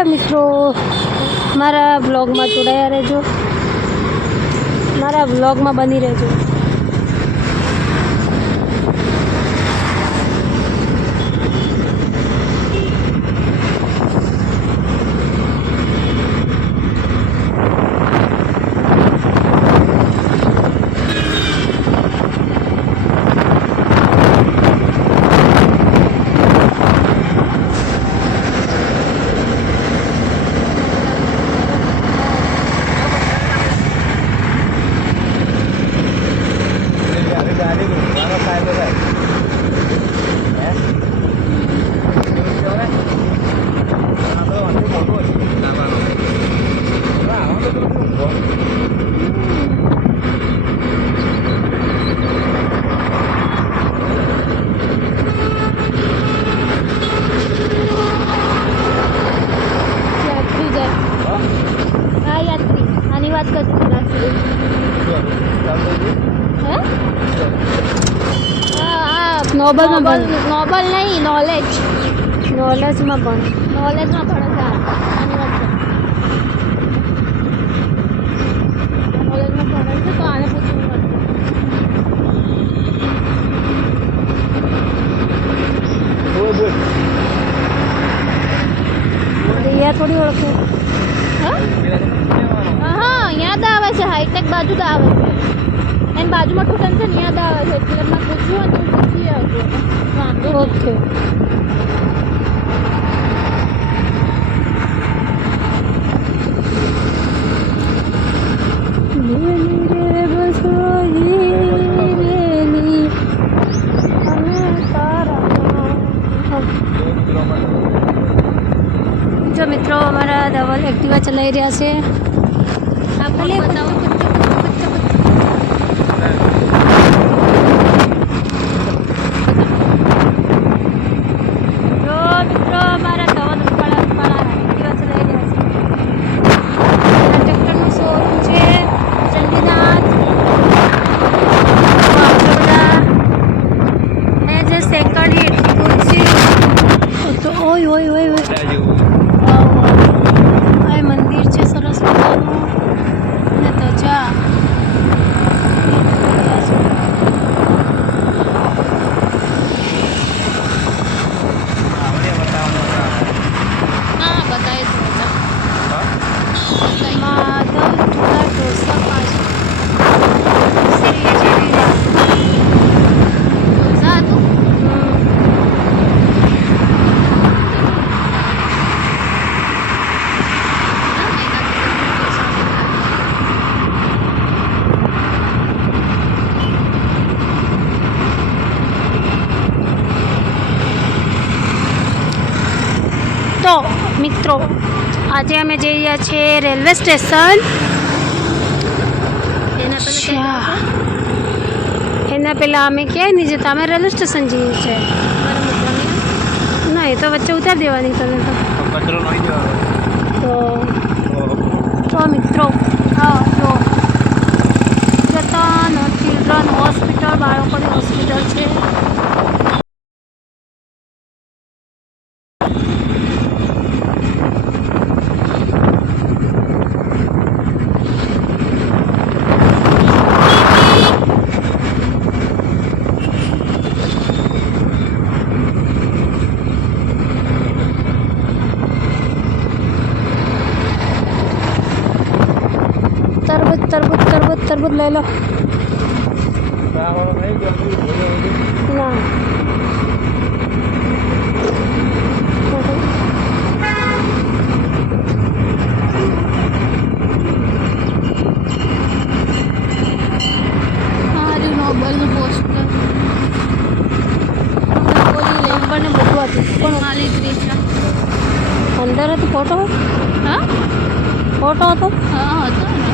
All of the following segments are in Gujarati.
હેલો મિત્રો, મારા બ્લોગમાં જોડાયા રહેજો, મારા બ્લોગમાં બની રહેજો. નોબલ નહીં, નોલેજમાં ભણે છે તો આને પૂછવું પડે. થોડી ઓળખું. હા, યાદ આવે છે, હાઈટેક બાજુ જ આવે છે, એની બાજુમાં ટુકન છે ને, યાદ આવે છે, એટલે મેં પૂછ્યું અને પૂછી વાંધો. ઓકે. જો મિત્રો, અમારા ધવલ એક્ટિવા ચલાવી રહ્યા છે. આપણે બતાવો. મંદિર છે સરસ મજાનું ને ધજા. તો મિત્રો, આજે અમે જઈ રહ્યા છીએ રેલવે સ્ટેશન. એના પહેલાં અમે ક્યાંય નહીં જતા, અમે રેલવે સ્ટેશન જઈએ છીએ. ના, એ તો વચ્ચે ઉતારી દેવાની તને તો મિત્રો, હા જો જતન ચિલ્ડ્રન હોસ્પિટલ, બાળકોની હોસ્પિટલ છે. તરબૂચ લઈ લો. ના, નોબલનું પોસ્ટર નંબરને બધું હતું, પણ અંદર હતું. ફોટો? હા, ફોટો હતો. હા, હતો ને.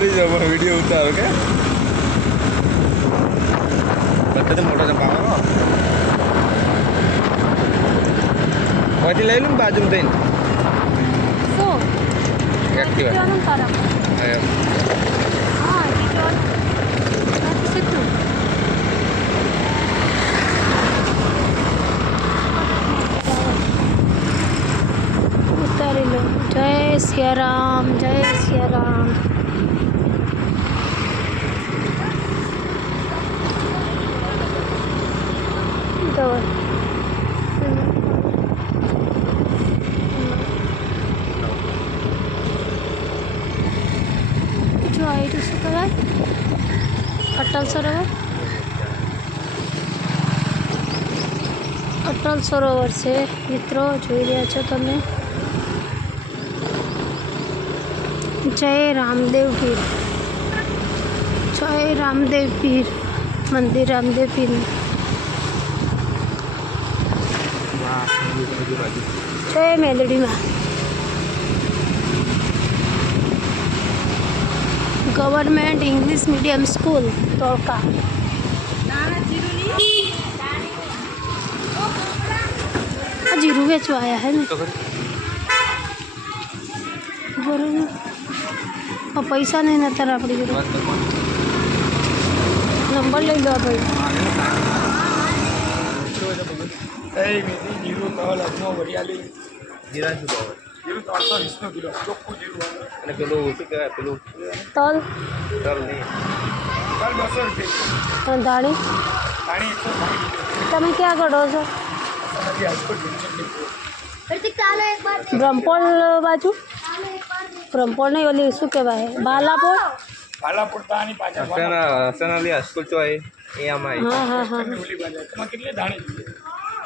મરી જાવ વિડીયો ઉતારો કે બધે મોટો છે પાવર પછી લઈ લઉં બાજુમાં થઈને શું એક્ટિવા જવાનું તારા એમ હા એ જવાનું શીખું ઉતારી લો જય સિયારામ જય સિયારામ દવા જો આ તો શું કહેવાય અટલ સરોવર અટલ સરોવર છે મિત્રો જોઈ રહ્યા છો તમે જય રામદેવ પીર જય રામદેવ પીર મંદિર રામદેવ પીર જય મેલડીમાં गवर्नमेंट इंग्लिश मीडियम स्कूल तोड़का जीरू बेचो आया है ना बराबर और पैसा नहीं ना तारा अपनी जोड़े नंबर ले लो भाई જીરું 320 કિલો ચોખ્ખું જીરું અને પેલું શું કહેવાય પેલું तल તલ નહીં તલ 200 રૂપિયા दाणी પાણી 160 તમે ક્યાં કરો છો બ્રહ્મપોળ બાજુ બ્રહ્મપોળ નહીં ઓલી શું કહેવાય બાલાપોળ બાલાપુર તાની પાછળ હસનાલી હાઈસ્કૂલ ચો એ આમાં હા હા હા ઓલી બાજુ તમારે કેટલી ધાણી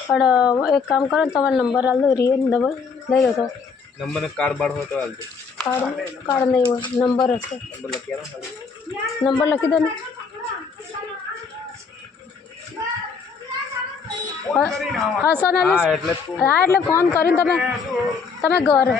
પણ એક કામ કરો ને તમારો નંબર આલ દો રિયલ નંબર લઈ લો તો નંબર કાર્ડ બાર હોય તો હાલ દો કાર્ડ નહીં હોય નંબર હશે નંબર લખી આલો નંબર લખી દો ને હસનાલી હા એટલે ફોન કરીને તમે ઘરે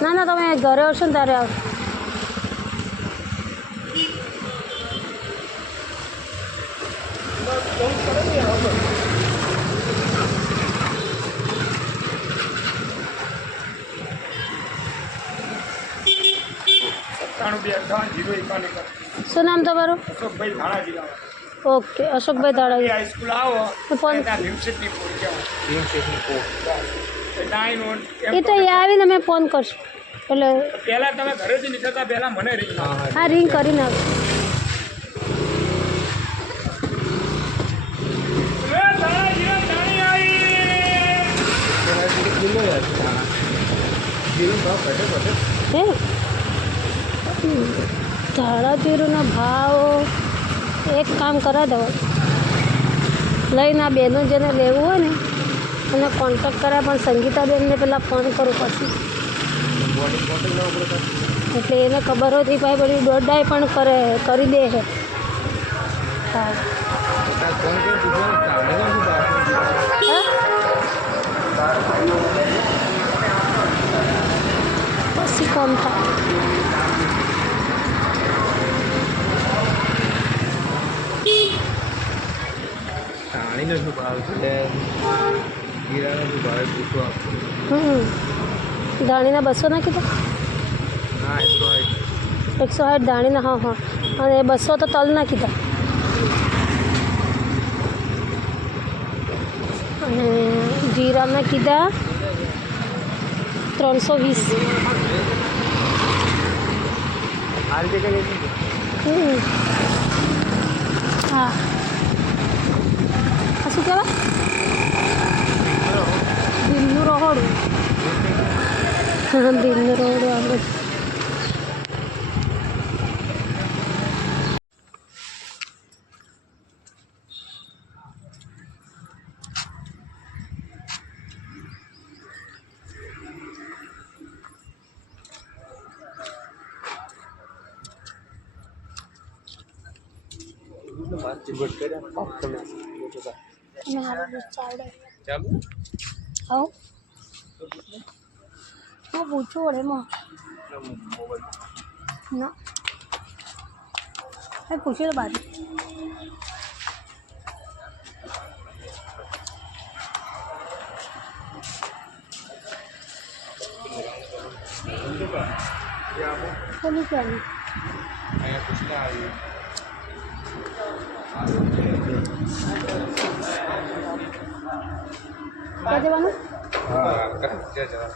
ના ના તમે ઘરે આવશો ને ત્યારે આવો શું નામ તમારું અશોકભાઈ ધાણા ઓકે અશોકભાઈ દાડા હાઈસ્કૂલ આવો ફોન ભીમસેટની એ તો એ આવીને મેં ફોન કરશું એટલે પહેલા તમે ઘરેથી નીકળતા પહેલા મને રિંગ હા રિંગ કરીને આવ હે ધાણા જીરુંનો ભાવ એક કામ કરા દો લઈને આ બહેનો જેને લેવું હોય ને એને કોન્ટેક્ટ કર્યા પણ સંગીતાબેનને પહેલાં ફોન કરું પછી એટલે એને ખબર હોતી ભાઈ બધી દોડાય પણ કરી દે છે હા પછી કોમ થાય પાણીનો શું ભાવ છે જીરાનો શું ભાવ પૂછો આપો દાણીના 200 નાખી દો હા 160 દાણીના હા હા અને 200 તો તલ નાખી દો અને જીરાના કીધા 320 હા આ શું કહેવાય દિલનું રહોડું દિલનું રહોડું આપણે ચાલુ હા હું પૂછું વળે માં ના એ પૂછી લો બાદ બોલું ચાલી અહીંયા પૂછના આવી ક્યાં જવાનું હા ક્યાં જવા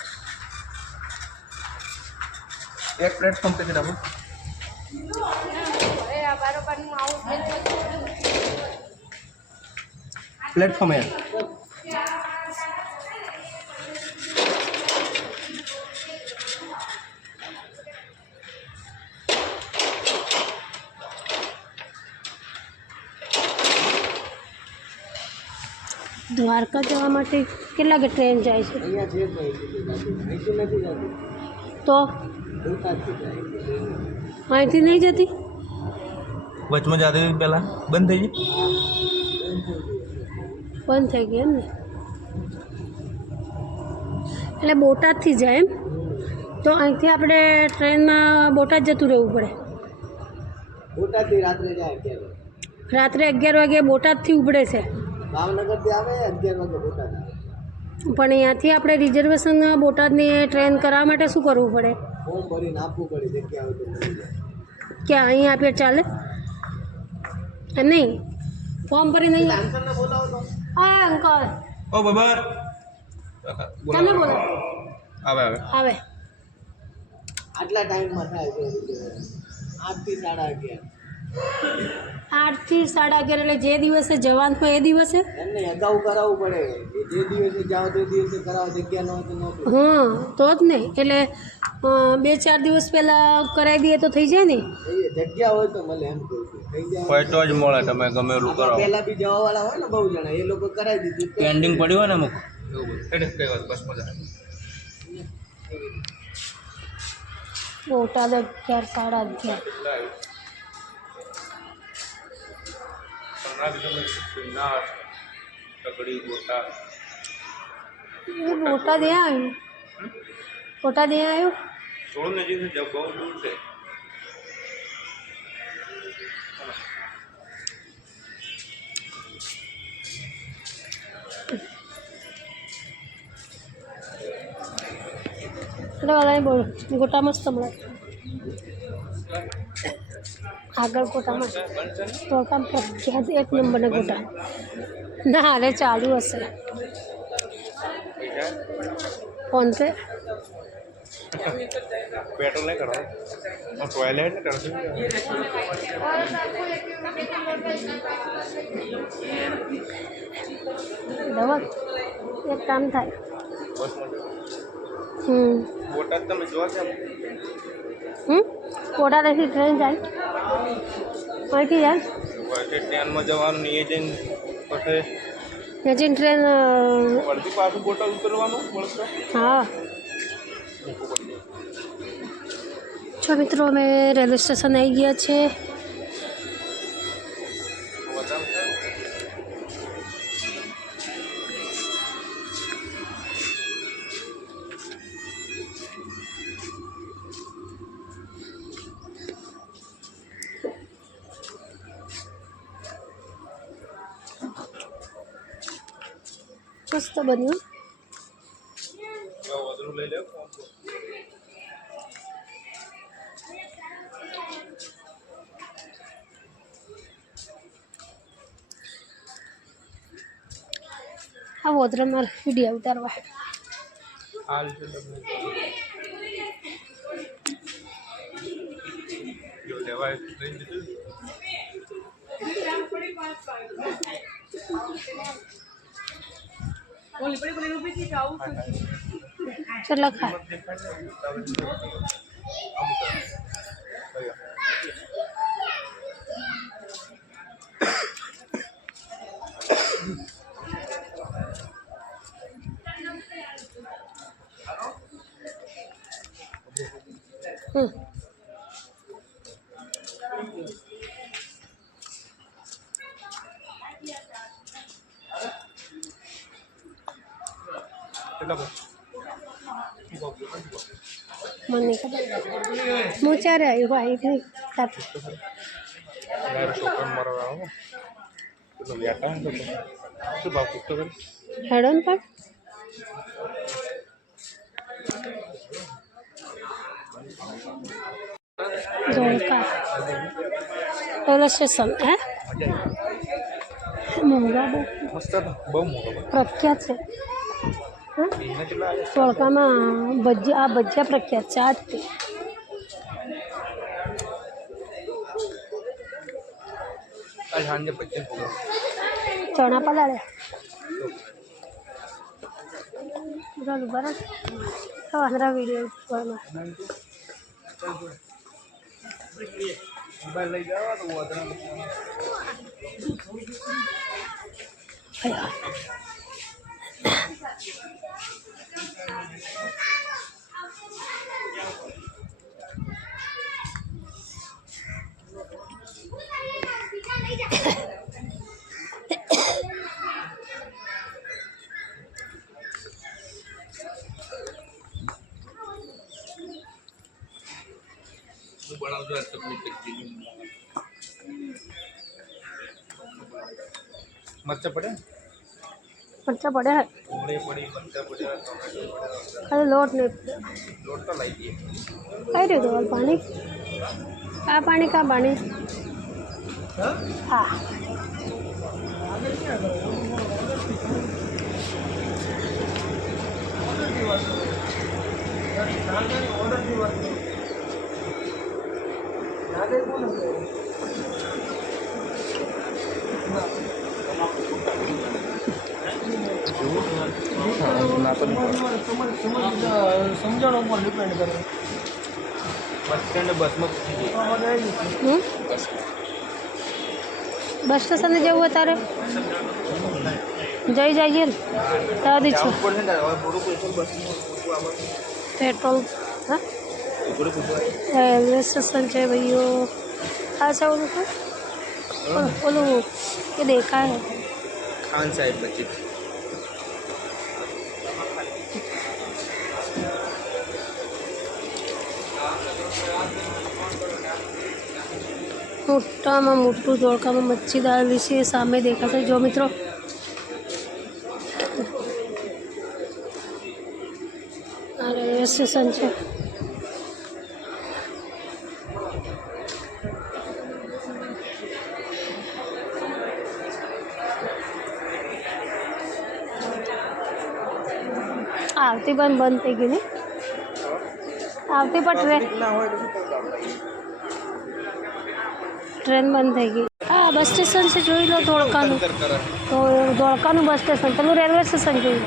એક પ્લેટફોર્મ पे જરા प्लेटफॉर्म है દ્વારકા જવા માટે કેટલા કે ટ્રેન જાય છે તો અહીંથી નહીં જતી વચમાં જાતે પહેલાં બંધ થઈ ગઈ બંધ થઈ ગઈ એમ ને એટલે બોટાદથી જાય એમ તો અહીંથી આપણે ટ્રેનમાં બોટાદ જતું રહેવું પડે બોટાદથી રાત્રે જાય રાત્રે 11 વાગે બોટાદથી ઉપડે છે ભાવનગરથી આવે 11 વાગે બોટાદ આવે પણ અહીંયાથી આપણે રિઝર્વેશન બોટાદની ટ્રેન કરાવવા માટે શું કરવું પડે ફોર્મ ભરીને આપવું પડે જગ્યા હોય તો મળી જાય ક્યાં અહીં આપીએ ચાલે નહીં ફોર્મ ભરી નહીં અંકલને બોલાવો તો હા અંકલ ઓ બાબા તમે બોલો આવે આવે આવે આટલા ટાઈમમાં થાય છે 8 થી 11:30 8 થી 11:30 એટલે જે દિવસે જવાનું હોય એ દિવસે એમને અગાઉ કરાવવું પડે જે દિવસે જાઓ તે દિવસે કરાવો જગ્યા ન હોય તો ન હા તો જ ને એટલે 2-4 દિવસ પહેલાં કરાવી દઈએ તો થઈ જાય ને જગ્યા હોય તો મળે એમ કહું છું થઈ જાય હોય તો જ મળે તમે ગમે એટલું કરો પહેલા બી જવાવાળા હોય ને બહુ જણા એ લોકો કરાવી દીધું પેન્ડિંગ પડ્યું હોય ને અમુક એવું બધું એટલે કઈ વાત બસ મજા બોટાદ 11-11:30 તગડી બોટા એ બોટાદ ત્યાં આવ્યું બોટાદ ત્યાં આવ્યું થોડું નજીક છે બહુ દૂર છે એટલે બધાને બોલ ગોટા મસ્ત મળે આગળ ગોટામાં ગોટા પ્રખ્યાત 1 નંબરના ગોટા ના હાલે ચાલુ હશે ફોન પે પેટ્રોલ નહીં કરો ટોયલેટ ને કરશું દવા એક કામ થાય બસ મજા બોટાદ તમે જોવા છે બોટાદેથી ટ્રેન જાય અહીંથી જાય ટ્રેનમાં જવાનું ને એ જઈને પછી ત્યાંથી ટ્રેન વળતી પાછું બોટાદ ઉતરવાનું મળશે હા છો મિત્રો અમે રેલવે સ્ટેશન આવી ગયા છે મસ્ત બન્યું વધુ લઈ લે આ વોદરામાં વિડીયો ઉતારવા હાલ છે તમને જો લેવાય લઈ લીધું કેટલા ખાય મને ખબર હું ચારે આવ્યું ભાઈ મારો છોકરો મારો આવો પેલો વ્યાટા તો શું ભાવ પૂછતો કરે હેડો ને પણ ધોળકા રેલવે સ્ટેશન હે મોંઘા બહુ મસ્ત હતો બહુ મોટો પ્રખ્યાત છે એના કેટલા આવ્યા ધોળકામાં ભજીયા પ્રખ્યાત છે આજથી આજ સાંજે 25 ચણા પલાળ્યા બરાબર તમારા વિડીયો જોવામાં મોબાઈલ લઈ જાવ તો વધરા બનાવજો તકલીફ પડી મરચા પડે મરચા પડે હે ડુંગળી પડી મરચા પડ્યા ટોમેટો પડ્યા અરે લોટ નહીં લોટ તો લઈ દઈએ કઈ રહ્યું પાણી આ પાણી કા પાણી હા સમજણ ઉપર ડિપેન્ડ કરે બસ સ્ટેન્ડ બસમાં બસ સ્ટેશને જવું હોય તારે જઈ જઈએ ને તારી છે પેટ્રોલ હા રેલવે સ્ટેશન છે ભાઈઓ આ છે ઓલું ઓલું એ દેખાય ખાન સાહેબ બચી મોટામાં મોટું ધોળકામાં મચ્છી દાળ વિશે સામે દેખાશે જો મિત્રો આ રેલવે સ્ટેશન છે આવતી પણ બંધ થઈ ગઈ ને આવતી પણ ટ્રેન બંધ થઈ ગઈ હા બસ સ્ટેશન છે જોઈ લો ધોળકાનું તો ધોળકાનું બસ સ્ટેશન પેલું રેલવે સ્ટેશન જોયું